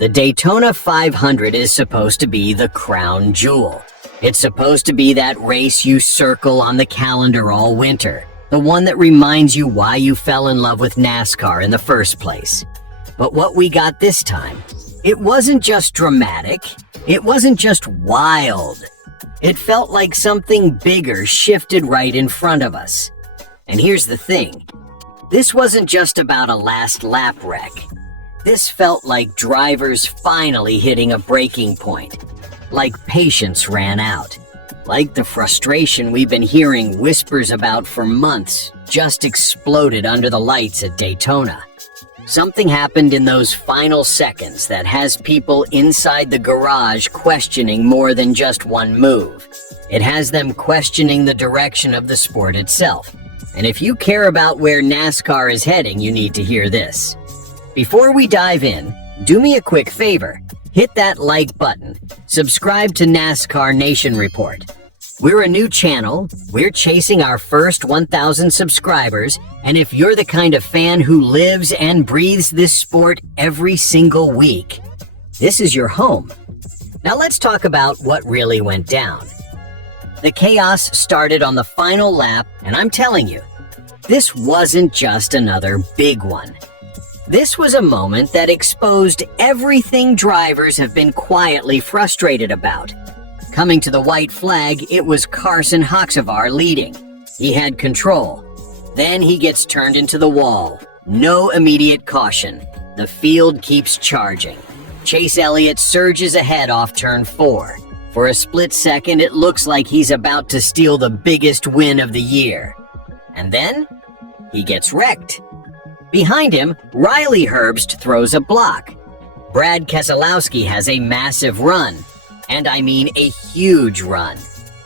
The Daytona 500 is supposed to be the crown jewel. It's supposed to be that race you circle on the calendar all winter, the one that reminds you why you fell in love with NASCAR in the first place. But what we got this time, it wasn't just dramatic, it wasn't just wild. It felt like something bigger shifted right in front of us. And here's the thing, this wasn't just about a last lap wreck. This felt like drivers finally hitting a breaking point, like patience ran out, like the frustration we've been hearing whispers about for months just exploded under the lights at Daytona. Something happened in those final seconds that has people inside the garage questioning more than just one move. It has them questioning the direction of the sport itself. And if you care about where NASCAR is heading, you need to hear this. Before we dive in, do me a quick favor. Hit that like button. Subscribe to NASCAR Nation Report. We're a new channel, we're chasing our first 1,000 subscribers, and if you're the kind of fan who lives and breathes this sport every single week, this is your home. Now let's talk about what really went down. The chaos started on the final lap, and I'm telling you, this wasn't just another big one. This was a moment that exposed everything drivers have been quietly frustrated about. Coming to the white flag, it was Carson Hocevar leading. He had control. Then he gets turned into the wall. No immediate caution. The field keeps charging. Chase Elliott surges ahead off turn 4. For a split second, it looks like he's about to steal the biggest win of the year. And then, he gets wrecked. Behind him, Riley Herbst throws a block. Brad Keselowski has a massive run. And I mean a huge run.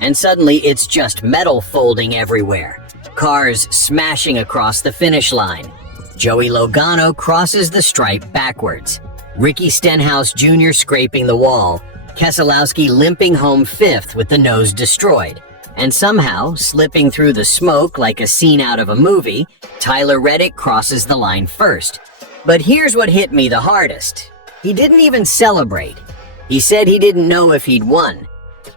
And suddenly it's just metal folding everywhere. Cars smashing across the finish line. Joey Logano crosses the stripe backwards. Ricky Stenhouse Jr. scraping the wall. Keselowski limping home 5th with the nose destroyed. And somehow, slipping through the smoke like a scene out of a movie, Tyler Reddick crosses the line first. But here's what hit me the hardest. He didn't even celebrate. He said he didn't know if he'd won.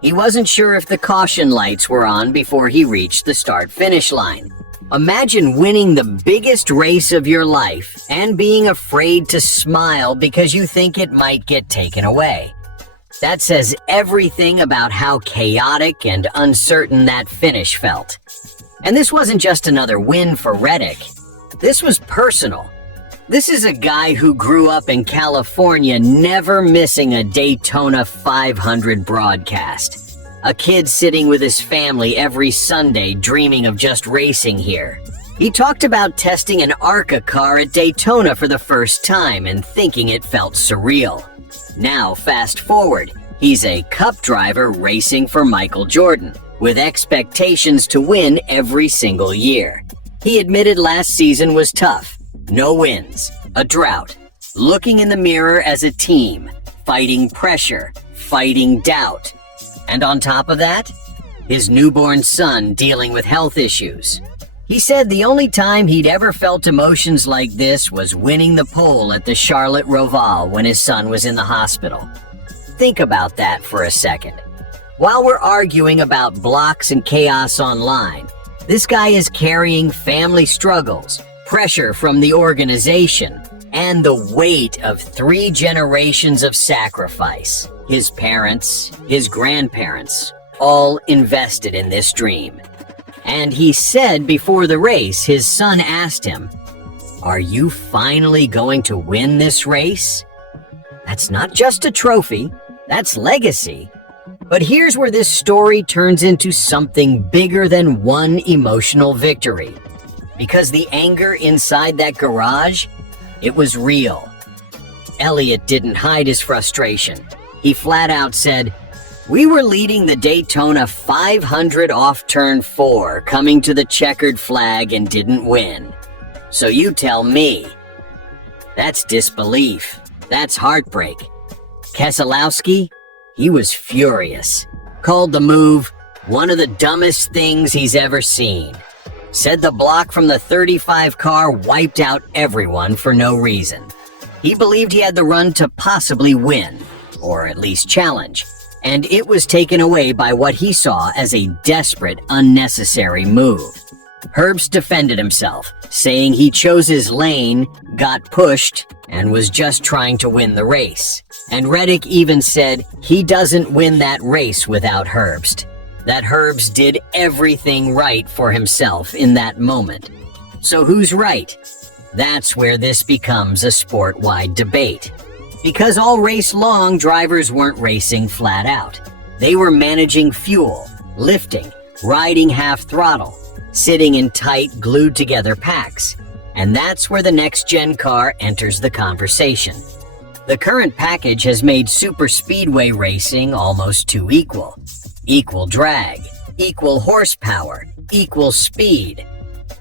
He wasn't sure if the caution lights were on before he reached the start-finish line. Imagine winning the biggest race of your life and being afraid to smile because you think it might get taken away. That says everything about how chaotic and uncertain that finish felt. And this wasn't just another win for Reddick. This was personal. This is a guy who grew up in California, never missing a Daytona 500 broadcast. A kid sitting with his family every Sunday dreaming of just racing here. He talked about testing an ARCA car at Daytona for the first time and thinking it felt surreal. Now, fast forward, he's a Cup driver racing for Michael Jordan, with expectations to win every single year. He admitted last season was tough. No wins, a drought, looking in the mirror as a team, fighting pressure, fighting doubt. And on top of that, his newborn son dealing with health issues. He said the only time he'd ever felt emotions like this was winning the pole at the Charlotte Roval when his son was in the hospital. Think about that for a second. While we're arguing about blocks and chaos online, this guy is carrying family struggles, pressure from the organization, and the weight of 3 generations of sacrifice. His parents, his grandparents, all invested in this dream. And he said before the race, his son asked him, "Are you finally going to win this race?" That's not just a trophy, that's legacy. But here's where this story turns into something bigger than one emotional victory. Because the anger inside that garage, it was real. Elliott didn't hide his frustration. He flat out said, "We were leading the Daytona 500 off turn 4, coming to the checkered flag and didn't win. So you tell me." That's disbelief. That's heartbreak. Keselowski, he was furious. Called the move one of the dumbest things he's ever seen. Said the block from the 35 car wiped out everyone for no reason. He believed he had the run to possibly win, or at least challenge, and it was taken away by what he saw as a desperate, unnecessary move. Herbst defended himself, saying he chose his lane, got pushed, and was just trying to win the race. And Reddick even said he doesn't win that race without Herbst, that Herbst did everything right for himself in that moment. So who's right? That's where this becomes a sport-wide debate. Because all race long, drivers weren't racing flat out. They were managing fuel, lifting, riding half throttle, sitting in tight, glued-together packs. And that's where the next-gen car enters the conversation. The current package has made super speedway racing almost too equal. Equal drag, equal horsepower, equal speed.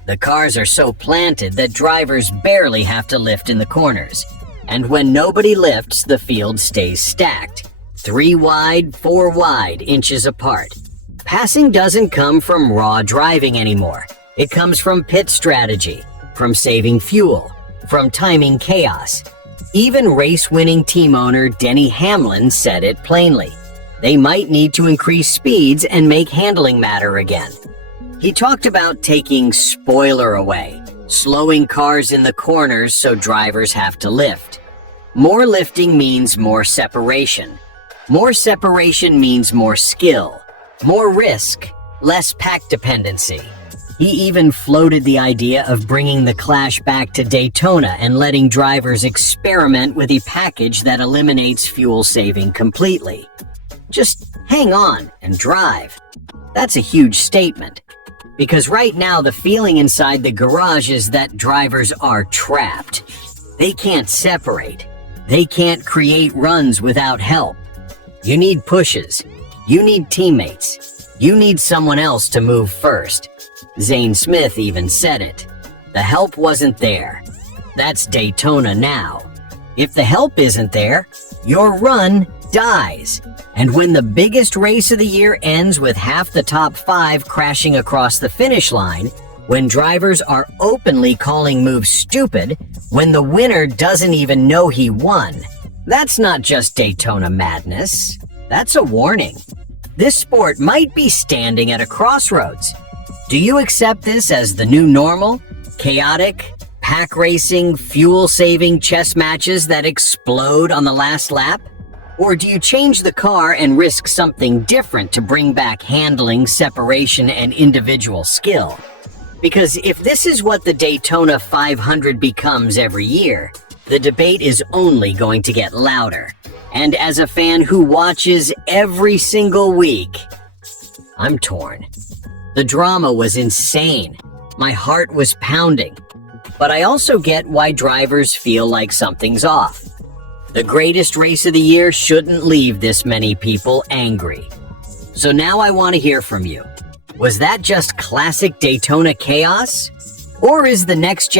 The cars are so planted that drivers barely have to lift in the corners. And when nobody lifts, the field stays stacked. 3 wide, 4 wide, inches apart. Passing doesn't come from raw driving anymore. It comes from pit strategy, from saving fuel, from timing chaos. Even race-winning team owner Denny Hamlin said it plainly. They might need to increase speeds and make handling matter again. He talked about taking spoiler away, slowing cars in the corners so drivers have to lift. More lifting means more separation. More separation means more skill, more risk, less pack dependency. He even floated the idea of bringing the Clash back to Daytona and letting drivers experiment with a package that eliminates fuel saving completely. Just hang on and drive. That's a huge statement. Because right now the feeling inside the garage is that drivers are trapped. They can't separate. They can't create runs without help. You need pushes. You need teammates. You need someone else to move first. Zane Smith even said it. The help wasn't there. That's Daytona now. If the help isn't there, your run dies. And when the biggest race of the year ends with half the top 5 crashing across the finish line, when drivers are openly calling moves stupid, when the winner doesn't even know he won, that's not just Daytona madness. That's a warning. This sport might be standing at a crossroads. Do you accept this as the new normal? Chaotic, pack racing, fuel-saving chess matches that explode on the last lap? Or do you change the car and risk something different to bring back handling, separation, and individual skill? Because if this is what the Daytona 500 becomes every year, the debate is only going to get louder. And as a fan who watches every single week, I'm torn. The drama was insane. My heart was pounding. But I also get why drivers feel like something's off. The greatest race of the year shouldn't leave this many people angry. So now I want to hear from you. Was that just classic Daytona chaos? Or is the next gen